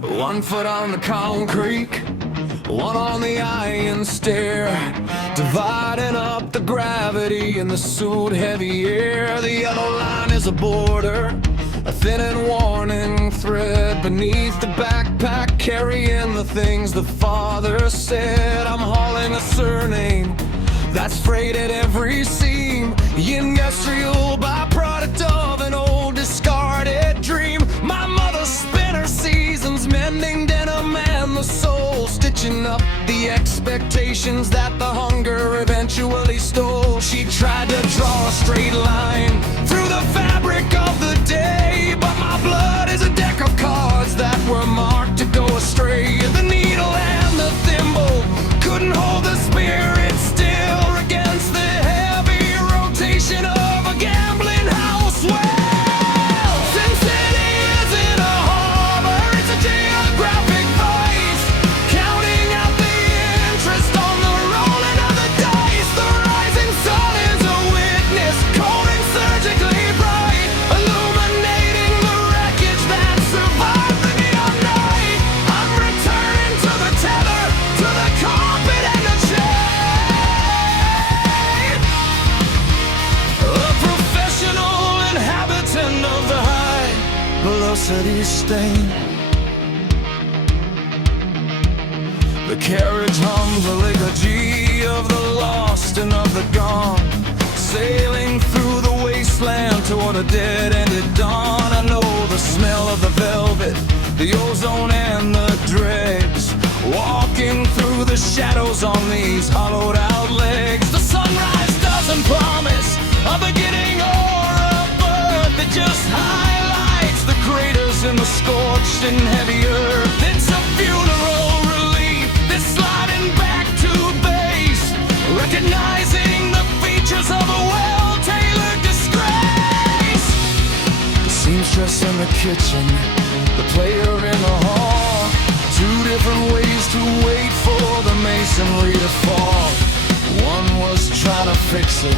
1 foot on the concrete, 1 on the iron stair, dividing up the gravity in the suit heavy air. The yellow line is a border, a thin and warning thread beneath the backpack, carrying the things the father said. I'm hauling a surname that's frayed at every seam, industrial byproduct of an old discarded dream. My mother spent her seasons mending denim and the soul, stitching up the expectations that the hunger eventually stole. She tried to draw a straight line through the fabric of the day, but my blood is a deck of cards that were marked to go astray. The needle and the thimble couldn't hold the spirit still against the heavy rotation of a gambling house. Well, Sin City isn't a harbor, it's a geographic vice, counting out the interest on the rolling of the dice. The rising sun is a witness, cold and surgically bright, illuminating the wreckage that survived the neon night. I'm returning to the tether, to the carpet and the chain, a professional inhabitant of the high velocity stain. The carriage hums a liturgy of the lost and of the gone, sailing through the wasteland toward a dead-ended dawn. I know the smell of the velvet, the ozone and the dregs, walking through the shadows on these hollowed out legs. The sunrise doesn't promise a beginning or a birth, it just highlights the craters in the scorched and heavy earth. It's a funeral relief, this sliding back to base, recognizing the features of a well-tailored disgrace. The seamstress in the kitchen, the player in the hall, 2 different ways to wait for the masonry to fall. One was trying to fix it,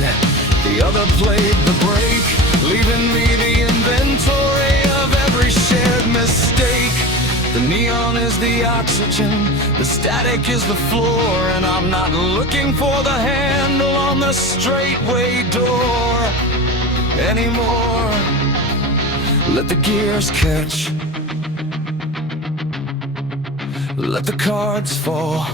the other played the break, leaving me the inventory of every shared mistake. The neon is the oxygen, the static is the floor, and I'm not looking for the handle on the straightway door anymore. Let the gears catch, let the cards fall.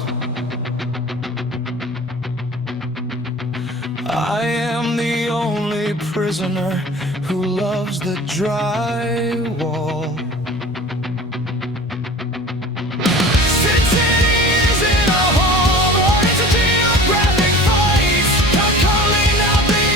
I am the only prisoner who loves the drywall. Sin City isn't a harbor, it's a geographic vice, calling out the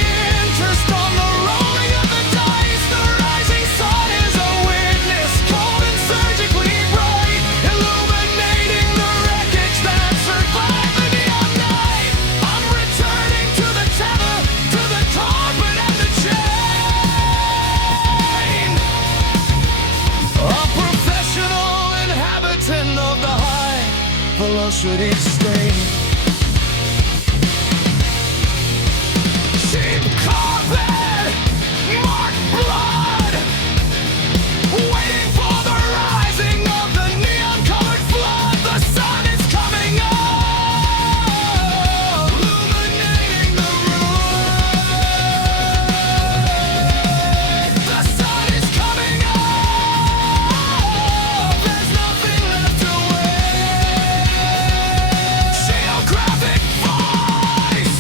interest on the rolling of the dice. The rising sun is a witness, cold and surgically bright, illuminating the wreckage that survived the neon night. I'm returning to the tether, to the carpet and the chain, a professional inhabitant of the high velocity stain. Cheap carpet, marked blood, waiting for the rising of the neon-colored flood. The sun is coming up, illuminating the road. The sun is coming up, there's nothing left to wait. Geographic voice,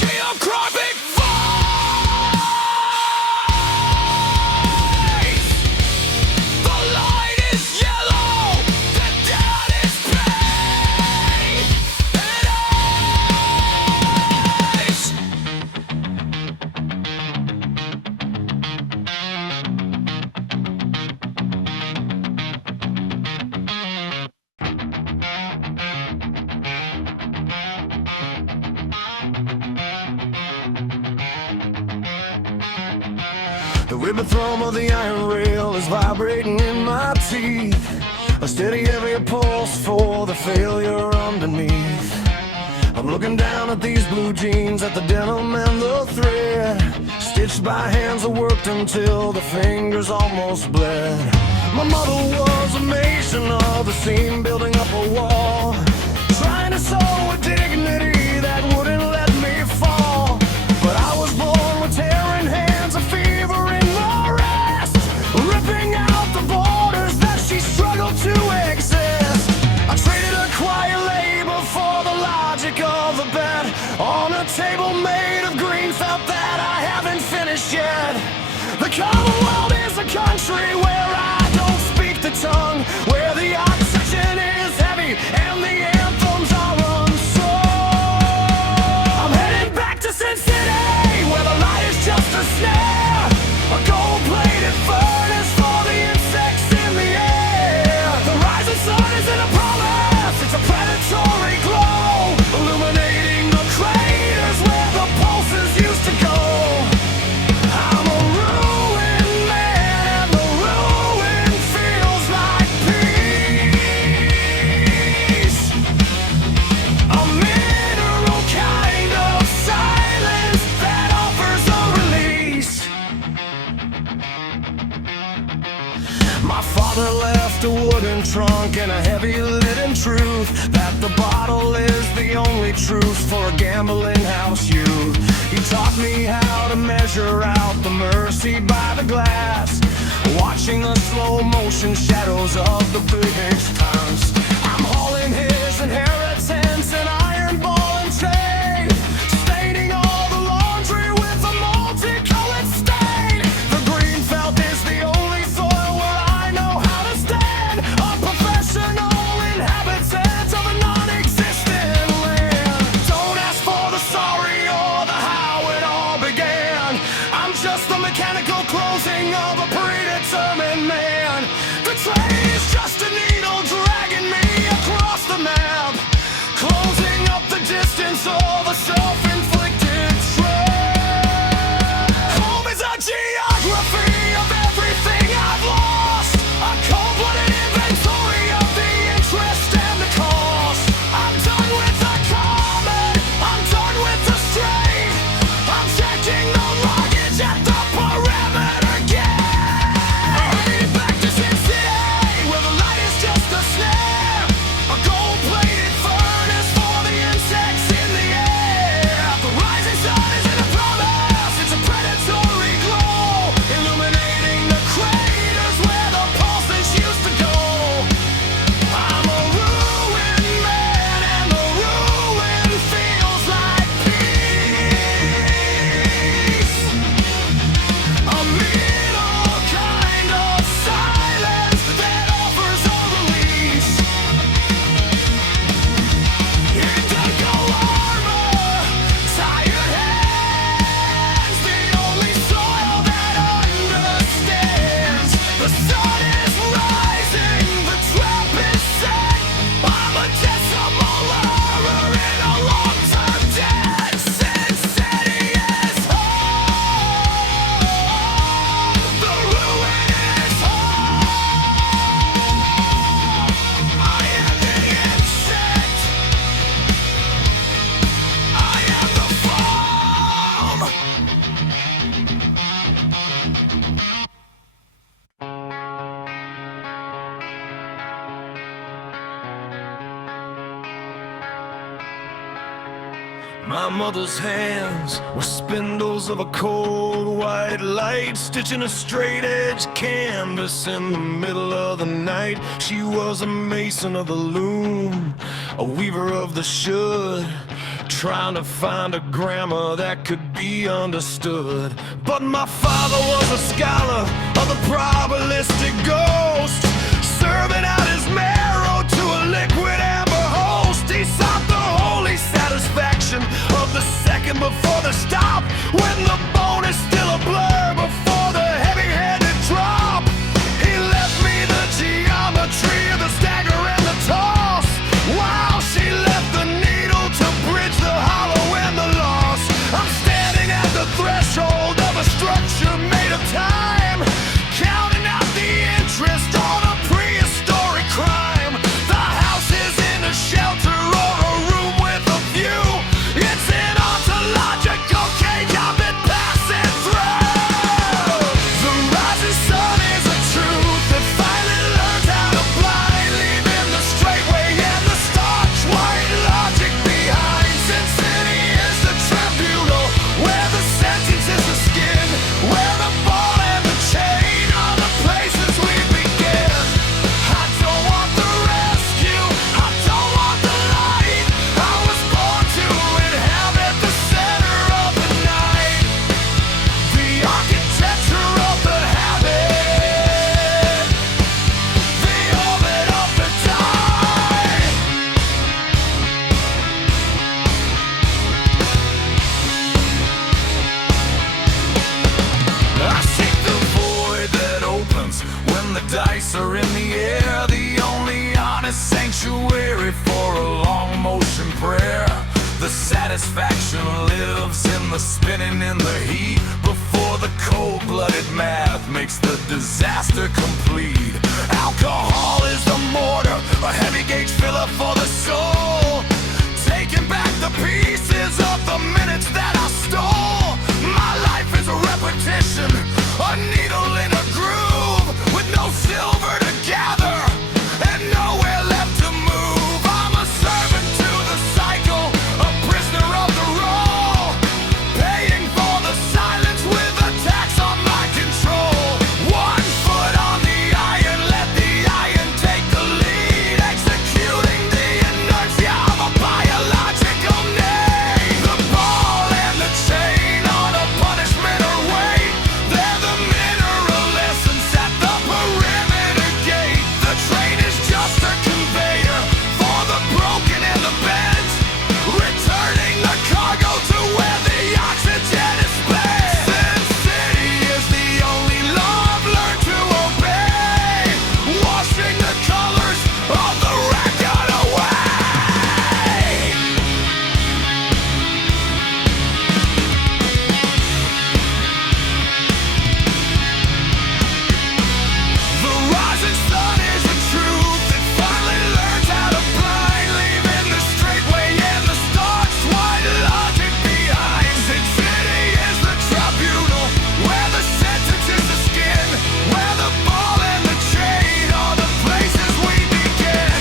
geographic voice. The light is yellow, the dead is pain and ice. The ribbon thrum of the iron rail is vibrating in my teeth, a steady heavy pulse for the failure underneath. I'm Looking down at these blue jeans, at the denim and the thread, stitched by hands that worked until the fingers almost bled. My mother was a mason of the seam, building up a wall, trying to sew a dignity that wouldn't let me fall. But I was born with tearing hands, a fever in the rest, ripping out the borders that she struggled to exist. I traded a quiet labor for the logic of the bed, on a table made of green felt that I haven't finished yet. The Commonwealth is a country where I don't speak the tongue, where the oxygen is heavy and the anthems are unsung. I'm heading back to Sin City, where the light is just a snare, a gold-plated furnace for the insects in the air. The rising sun isn't a promise, it's a predatory glow, illuminating the craters where the pulses used to go. I'm a ruined man, and the ruin feels like peace. A mineral kind of silence that offers a release. My father left a wooden trunk and a heavy leaden truth, that the bottle is the only truth for a gambling house youth. He taught me how to measure out the mercy by the glass, watching the slow motion shadows of the big times. I'm hauling his inheritance, an iron ball and chain, staining all the laundry with a multicolored stain. The green felt is the only soil where I know how to stand, a professional inhabitant of a non-existent land. Don't ask for the sorry or the how it all began, I'm just the mechanical closing of a predetermined man. The train is just a needle dragging me across the map, closing up the distance of a self-inflicted trap. Home is a geography of everything I've lost, a cold-blooded inventory of the interest and the cost. I'm done with the common, I'm done with the strain, I'm checking the luggage at the perimeter gate. I'm heading back to Sin City, where the light is just a snare, a gold-plated furnace for the insects in the air. The rising sun isn't a promise, it's a predatory glow, illuminating the craters where the pulses used to go. I'm a ruined man, and the ruin feels like peace. A middle kind of silence that offers a release. Identical armor, tired hands, the only soil that understands. The sun is rising, the trap is set. I'm a decimal error in a long-term debt. Sin City is home, the ruin is home. I am the insect, I am the foam. My mother's hands were spindles of a cold white light, stitching a straight edge canvas in the middle of the night. She was a mason of the loom, a weaver of the should, trying to find a grammar that could be understood. But my father was a scholar of the probabilistic ghost, serving out his marrow to a liquid amber host. He sought the holy satisfaction of the second before the stop, when the bone is still a blur before the heavy-handed drop. He left me the geometry of the stagger and the toss, while she left the needle to bridge the hollow and the loss. I'm standing at the threshold of a structure made of time, counting out the interest on a prehistoric crime. The house is in a shelter or a sanctuary for a long motion prayer. The satisfaction lives in the spinning in the heat before the cold-blooded math makes the disaster complete. Alcohol is the mortar, a heavy gauge filler for the soul, taking back the pieces of the minutes that I stole. My life is a repetition, a needle in a groove, with no silver to gather and nowhere left to move. I'm a servant to the cycle, a prisoner of the role, paying for the silence with a tax on my control. One foot on the iron, let the iron take the lead, executing the inertia of a biological need. The ball and the chain on a punishment or weight, they're the mineral essence at the perimeter gate. The train is just a conveyor for the broken and the bent, returning the cargo to where the oxygen is spent. Sin City is the only law I've learned to obey, washing the colors of the record away. The rising sun is the truth. It finally learns how to blind, leaving the straight way and the stark's white logic behind. Sin City is the tribunal where the sentence is the skin, where the ball and the chain are the places we begin.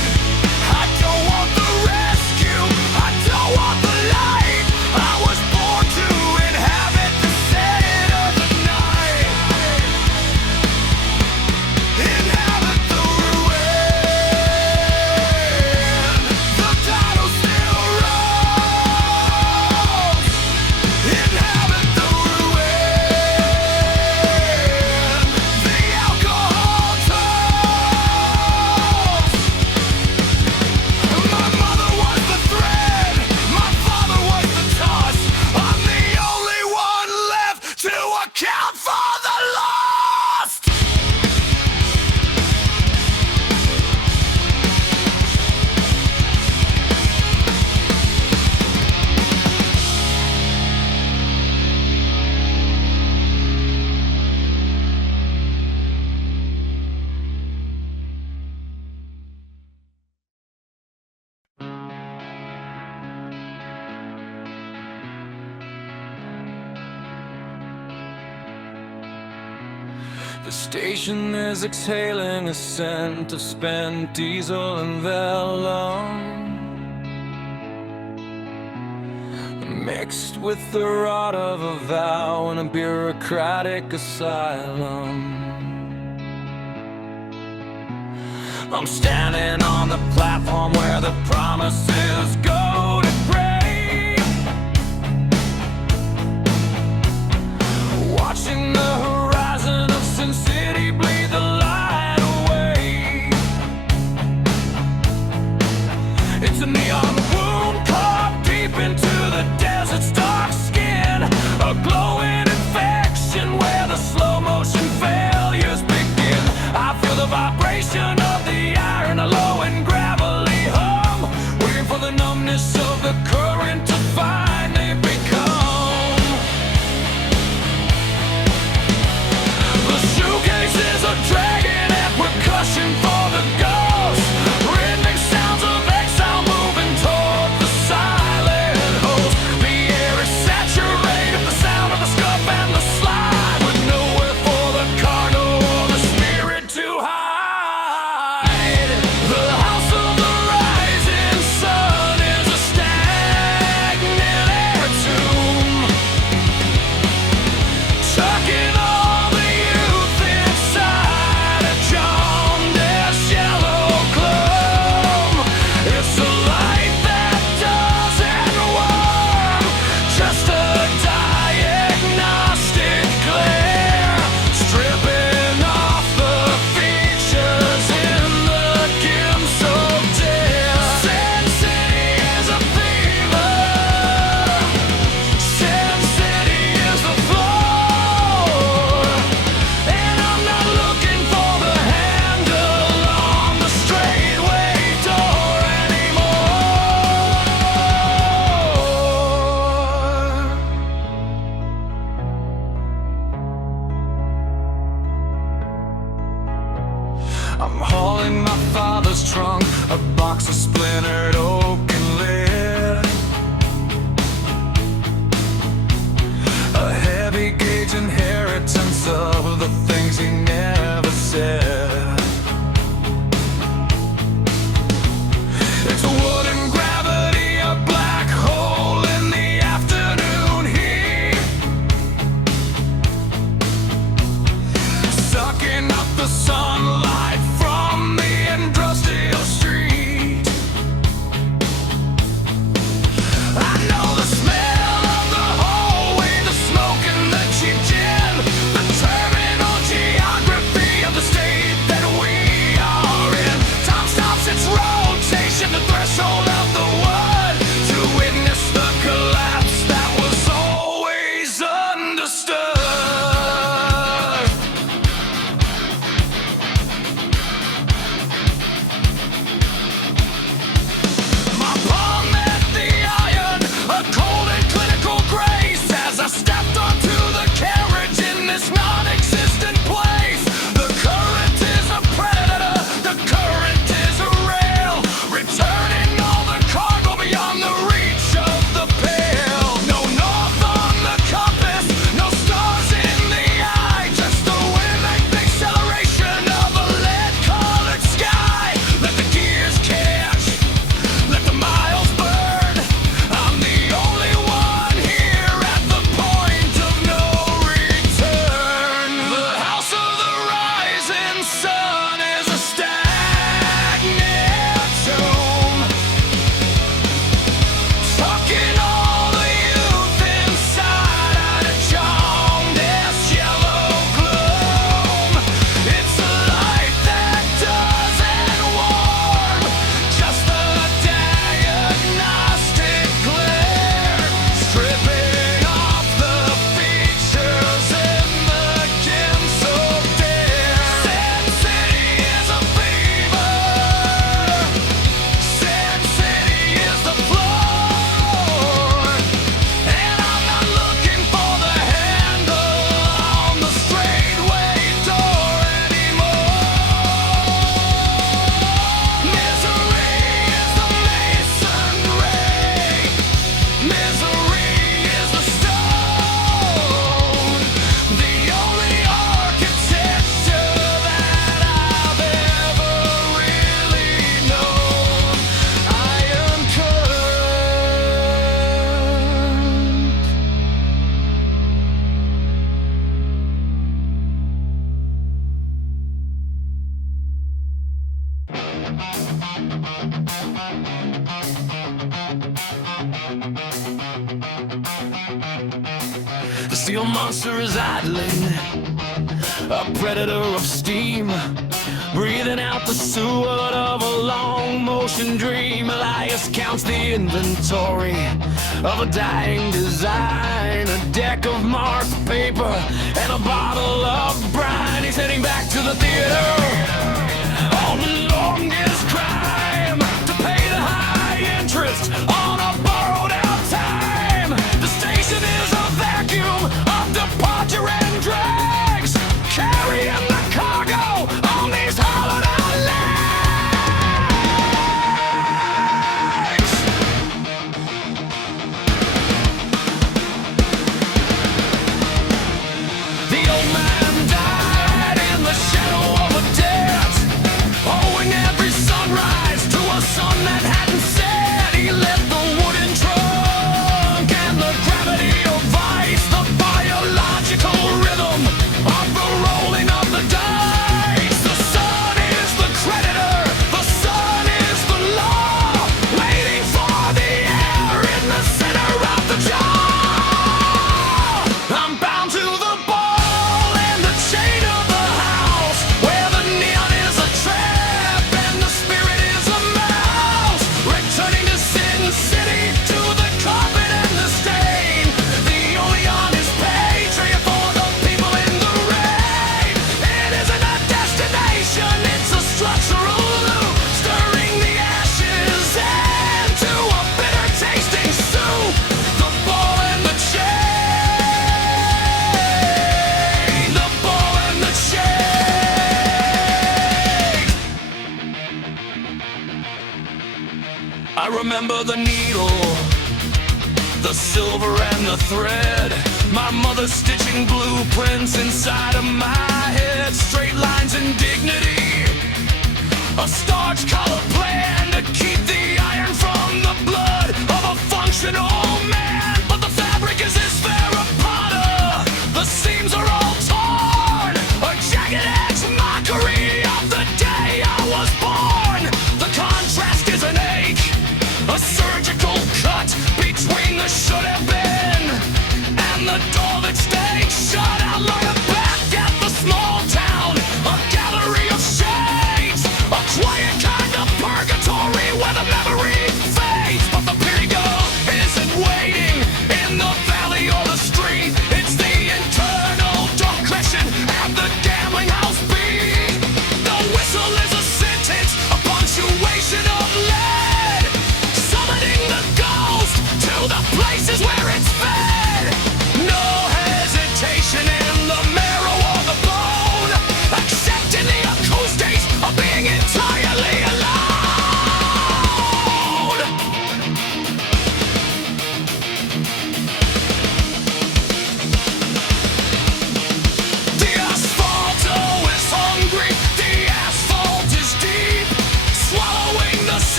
I don't want the rescue, I don't want the light. I was born to inhabit the dead of the night, inhabit the ruin. The battle still rolls, inhabit the ruin. The alcohol tolls. My mother was the thread, my father was the toss. I'm the only one left to account for the lost. The station is exhaling a scent of spent diesel and vellum, mixed with the rot of a vow in a bureaucratic asylum. I'm standing on the platform where the promises go to pray, watching the horizon of Sin City bleed the light away. It's a neon wound carved deep into the desert's dark skin, a glowing infection where the slow motion failures begin. I feel the vibration of the iron, a low and gravelly hum, waiting for the numbness of father's trunk, a box of splintered oak and lead, a heavy gauge inheritance of the things he never said. It's a wooden gravity, a black hole in the afternoon heat, sucking up the sunlight from the industrial street. I know the smell of the hallway, the smoke and the cheap gin, the terminal geography of the state that we are in. Time stops its rotation, the threshold of the wood, to witness the collapse that was always understood. My palm met the iron, a cold and clinical grace, as I stepped onto the carriage in this non-existent place. The current is a predator, the current is a rail, returning all the cargo beyond the reach of the pale. No north on the compass, no stars in the eye, just the wind-like acceleration of a lead-colored sky. Let the gears catch, let the miles burn. I'm the only one here at the point of no return. The house of the rising sun is a stagnant tomb, sucking all the youth inside out of jaundiced yellow gloom. It's a light that doesn't warm, just a diagnostic glare, stripping off the features in the ginseng air. Sin City is a fever, Sin City is the floor, and I'm not looking for the handle on the straightway door anymore. Misery is the masonry, misery is the stone, the only architecture that I've ever really known. Iron curtain. The steel monster is idling, a predator of steam, breathing out the suet of a long motion dream. Elias counts the inventory of a dying design, a deck of marked paper and a bottle of brine. He's heading back to the theater on the longest crime, to pay the high interest on a borrowed out time. The station is a vacuum of departure and drags, carrying the cargo on these hollowed out legs. The old man died in the shadow of a death, owing every sunrise to a sun that hadn't set. He left the wooden truck remember the needle, the silver and the thread. My mother stitching blueprints inside of my head. Straight lines and dignity, a starch collar plan to keep the iron from the blood of a functional man. But the fabric is this Farrapata, the seams are all torn, a jagged edge mockery of the day I was born. The contrast is an ache, a surgical cut between the should have been and the door that stayed shut out.